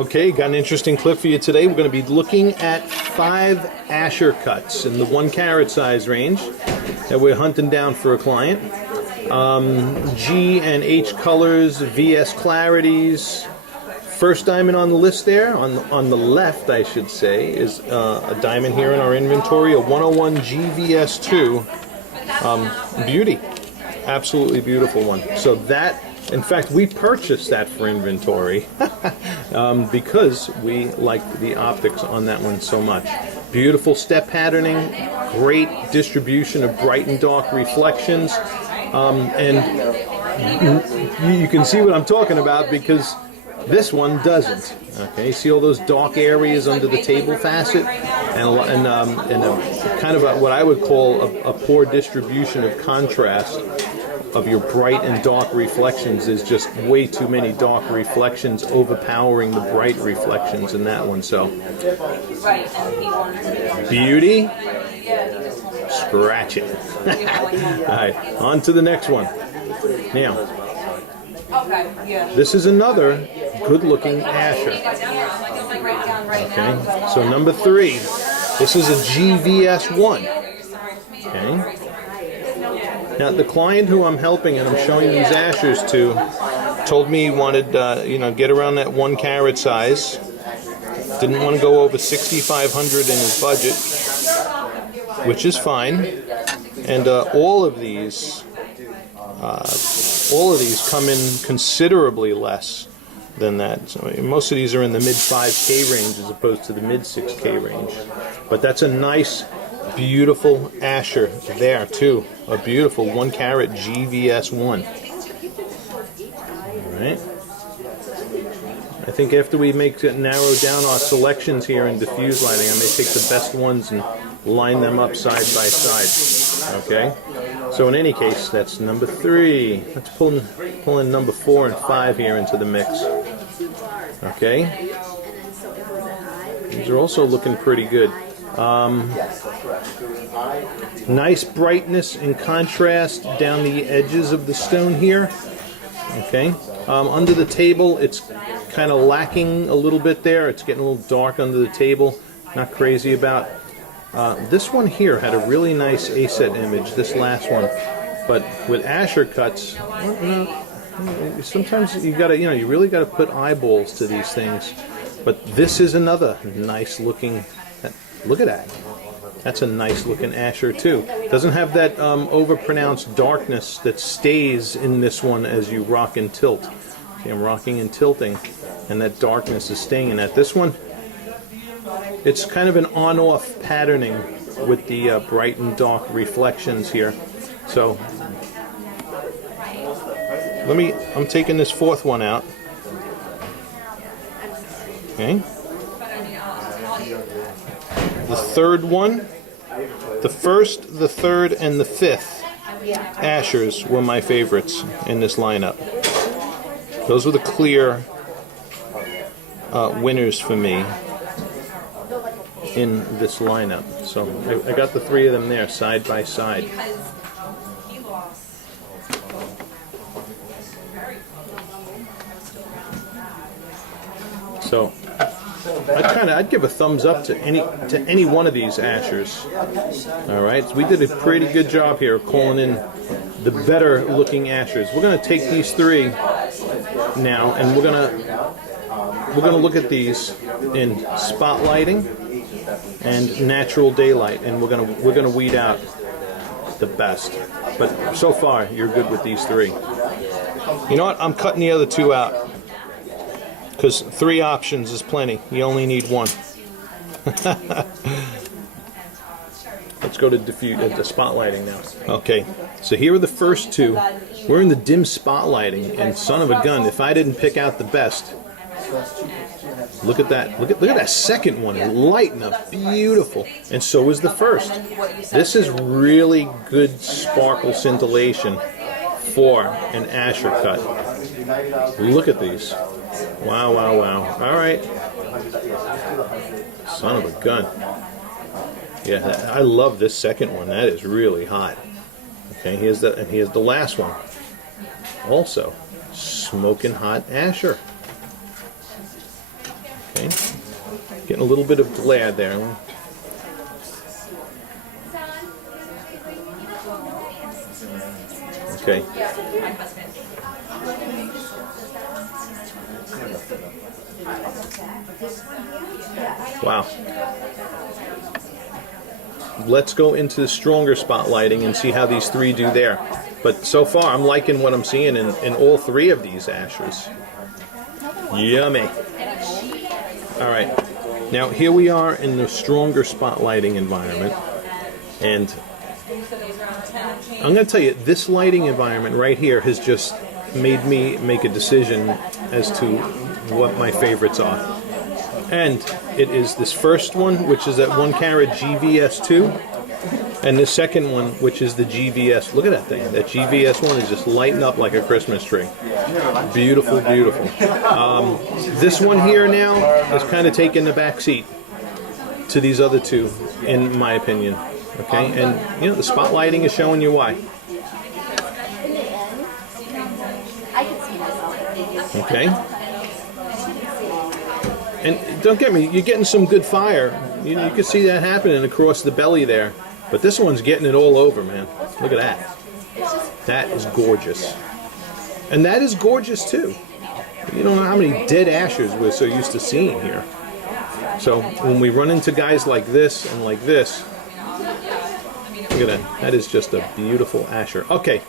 Okay, got an interesting clip for you today. We're going to be looking at 5 Asscher cuts in the 1 carat size range that we're hunting down for a client. G and H colors, VS clarities. First diamond on the list there, on the left I should say, is a diamond here in our inventory, a 101 GVS2. Beauty. Absolutely beautiful one. So that, in fact, we purchased that for inventory because we liked the optics on that one so much. Beautiful step patterning, great distribution of bright and dark reflections, and you can see what I'm talking about because this one doesn't. Okay, see all those dark areas under the table facet, and kind of what I would call a poor distribution of contrast of your bright and dark reflections. Is just way too many dark reflections overpowering the bright reflections in that one. So beauty, scratch it. Alright, on to the next one. Now, this is another good looking Asscher. Okay, so number 3, this is a GVS1. Okay. Now, the client who I'm helping and I'm showing these Asschers to told me he wanted, get around that 1 carat size. Didn't want to go over $6,500 in his budget, which is fine. And all of these come in considerably less than that. So most of these are in the mid 5K range as opposed to the mid 6K range. But that's a nice, beautiful Asscher there too. A beautiful 1 carat GVS1. Alright. I think after we narrow down our selections here in diffuse lighting, I may take the best ones and line them up side by side. Okay? So in any case, that's number 3. Let's pull in number 4 and 5 here into the mix. Okay? These are also looking pretty good. Nice brightness and contrast down the edges of the stone here. Okay? Under the table, it's kind of lacking a little bit there. It's getting a little dark under the table. Not crazy about. This one here had a really nice A-set image, this last one, but with Asscher cuts, sometimes you gotta, you really gotta put eyeballs to these things. But this is another nice looking. Look at that. That's a nice looking Asscher too. Doesn't have that overpronounced darkness that stays in this one as you rock and tilt. See, I'm rocking and tilting, and that darkness is staying in that. This one, it's kind of an on-off patterning with the bright and dark reflections here. So I'm taking this 4th one out. Okay. The 3rd one, the 1st, the 3rd, and the 5th Asschers were my favorites in this lineup. Those were the clear winners for me in this lineup. So I got the 3 of them there side by side. So I'd give a thumbs up to any one of these Asschers. All right, so we did a pretty good job here of calling in the better looking Asschers. We're going to take these 3 now, and we're going to look at these in spotlighting and natural daylight, and we're gonna weed out the best. But so far, you're good with these 3. You know what? I'm cutting the other 2 out because 3 options is plenty. You only need 1. Let's go to spotlighting now. Okay, so here are the first 2. We're in the dim spotlighting, and son of a gun, if I didn't pick out the best. Look at that. Look at that second one. Lighting up. Beautiful. And so is the first. This is really good sparkle scintillation for an Asscher cut. Look at these. Wow, wow, wow. All right. Son of a gun. Yeah, I love this second one. That is really hot. Okay, here's the last one. Also, smoking hot Asscher. Getting a little bit of glare there. Okay. Wow. Let's go into the stronger spotlighting and see how these three do there. But so far, I'm liking what I'm seeing in all three of these Asschers. Yummy. All right. Now, here we are in the stronger spotlighting environment. And I'm going to tell you, this lighting environment right here has just made me make a decision as to what my favorites are. And it is this first one, which is that 1 carat GVS2, and the second one, which is the GVS. Look at that thing. That GVS one is just lighting up like a Christmas tree. Beautiful, beautiful. This one here now is kind of taking the back seat to these other two, in my opinion. Okay, and you know the spotlighting is showing you why. Okay. And don't get me, you're getting some good fire. You know, you can see that happening across the belly there. But this one's getting it all over, man. Look at that. That is gorgeous. And that is gorgeous too. You don't know how many dead Asschers we're so used to seeing here. So when we run into guys like this and like this, look at that. That is just a beautiful Asscher. Okay,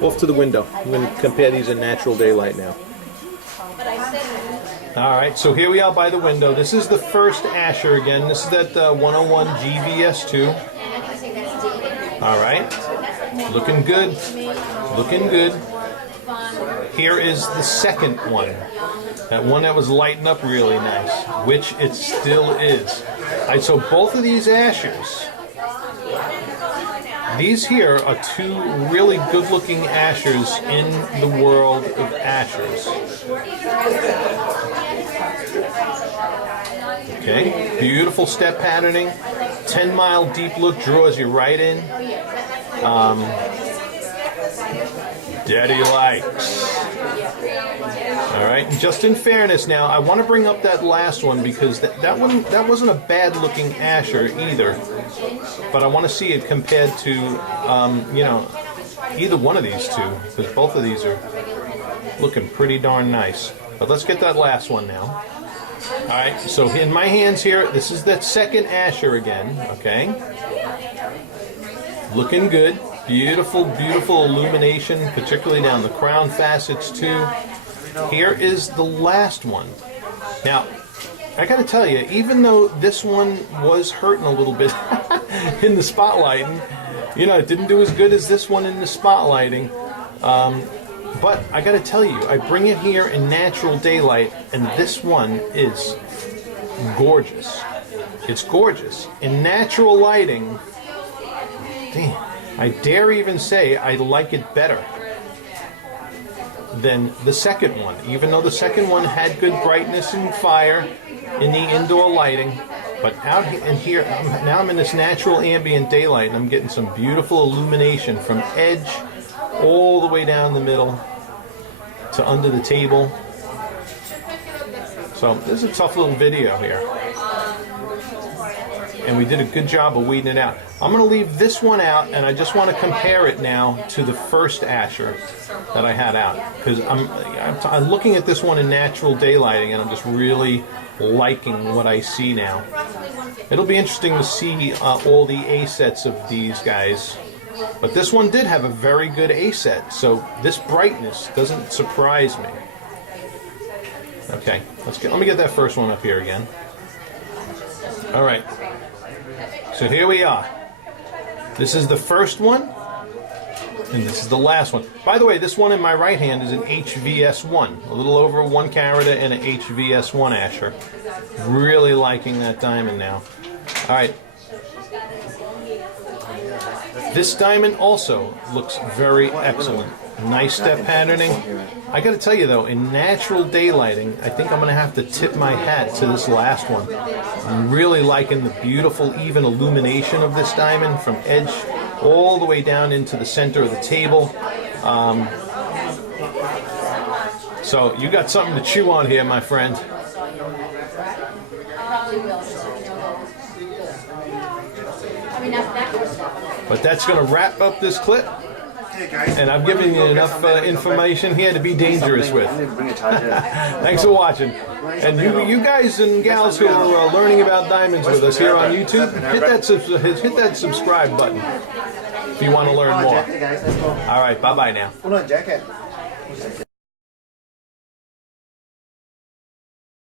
off to the window. I'm going to compare these in natural daylight now. Alright, so here we are by the window. This is the first Asscher again. This is that 101 GVS2. Alright, looking good. Looking good. Here is the second one. That one that was lighting up really nice, which it still is. Alright, so both of these Asschers, these here are two really good-looking Asschers in the world of Asschers. Okay, beautiful step patterning. 10-mile deep look draws you right in. Daddy likes. All right, just in fairness now, I want to bring up that last one because that wasn't a bad-looking Asscher either. But I want to see it compared to, you know, either one of these two, because both of these are looking pretty darn nice. But let's get that last one now. All right, so in my hands here, this is that second Asscher again, okay? Looking good. Beautiful, beautiful illumination, particularly down the crown facets too. Here is the last one. Now, I gotta tell you, even though this one was hurting a little bit in the spotlighting, you know, it didn't do as good as this one in the spotlighting. But I gotta tell you, I bring it here in natural daylight, and this one is gorgeous. It's gorgeous. In natural lighting, damn, I dare even say I like it better than the second one, even though the second one had good brightness and fire in the indoor lighting. But out in here, now I'm in this natural ambient daylight, and I'm getting some beautiful illumination from edge all the way down the middle to under the table. So this is a tough little video here. And we did a good job of weeding it out. I'm going to leave this one out, and I just want to compare it now to the first Asscher that I had out. Because I'm looking at this one in natural daylighting, and I'm just really liking what I see now. It'll be interesting to see all the A sets of these guys. But this one did have a very good A set, so this brightness doesn't surprise me. Okay, let me get that first one up here again. All right. So here we are. This is the first one, and this is the last one. By the way, this one in my right hand is an HVS1, a little over 1 carat and an HVS1 Asscher. Really liking that diamond now. All right. This diamond also looks very excellent. Nice step patterning. I got to tell you though, in natural daylighting, I think I'm going to have to tip my hat to this last one. I'm really liking the beautiful, even illumination of this diamond from edge all the way down into the center of the table. So you got something to chew on here, my friend. But that's going to wrap up this clip. And I've given you enough information here to be dangerous with. Thanks for watching. And you guys and gals who are learning about diamonds with us here on YouTube, hit that subscribe button if you want to learn more. All right, bye-bye now.